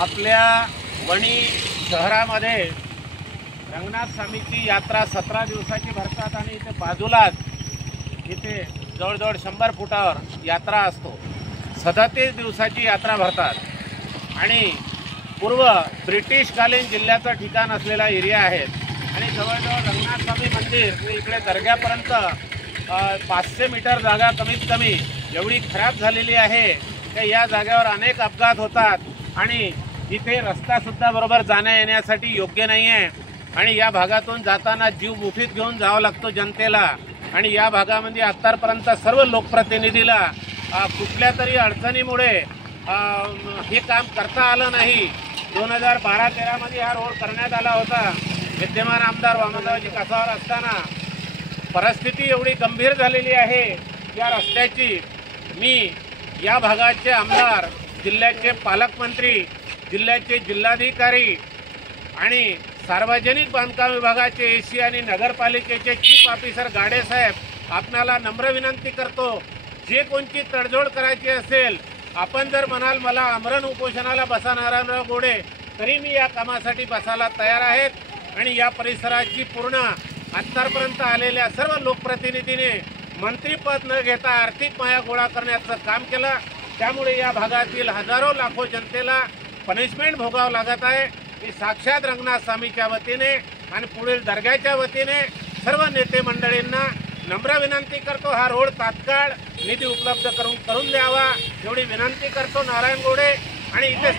आपल्या वणी शहरामध्ये रंगनाथ स्वामीची यात्रा 17 दिवसाची भरतात आणि इथे बाजूलाच इथे जवळजवळ 100 फुटावर यात्रा असतो। 37 दिवसाची यात्रा भरतात आणि पूर्व ब्रिटिशकालीन जिल्ह्याचं ठिकाण असलेला एरिया आहे आणि जवळजवळ रंगनाथ स्वामी मंदिर इकडे दर्ग्यापर्यंत 500 मीटर जागा कमीत कमी एवढी खराब झालेली आहे की या जागेवर अनेक अपघात होतात आणि इथे रस्तासुद्धा बरोबर जाण्या येण्यासाठी योग्य नाही आहे आणि या भागातून जाताना जीव मुठीत घेऊन जावं लागतो जनतेला। आणि या भागामध्ये आतापर्यंत सर्व लोकप्रतिनिधीला कुठल्या तरी अडचणीमुळे हे काम करता आलं नाही। 2012-13 मध्ये हा रोड करण्यात आला होता। विद्यमान आमदार वामनरावजी कासावर असताना परिस्थिती एवढी गंभीर झालेली आहे या रस्त्याची। मी या भागाचे आमदार, जिल्ह्याचे पालकमंत्री, जिल्ह्याचे जिल्हाधिकारी आणि सार्वजनिक बांधकाम विभागाचे एसी आणि नगरपालिकेचे चीफ ऑफिसर गाडे साहेब आपणाला नम्र विनंती करतो, जे कोणची तडजोड करायची असेल, आपण जर म्हणाल मला आमरण उपोषणाला बसा नारायणराव गोडे, तरी मी या कामासाठी बसायला तयार आहेत। आणि या परिसराची पूर्ण आतापर्यंत आलेल्या सर्व लोकप्रतिनिधींनी मंत्रीपद न घेता आर्थिक माया गोळा करण्याचं काम केलं। त्यामुळे या भागातील हजारो लाखो जनतेला पनिशमेंट भोगावं लागत आहे। मी साक्षात रंगनाथ स्वामीच्या वतीने आणि पुढील दर्ग्याच्या वतीने सर्व नेते मंडळींना नम्र विनंती करतो, हा रोड तात्काळ निधी उपलब्ध करून द्यावा एवढी विनंती करतो नारायण गोडे। आणि इथे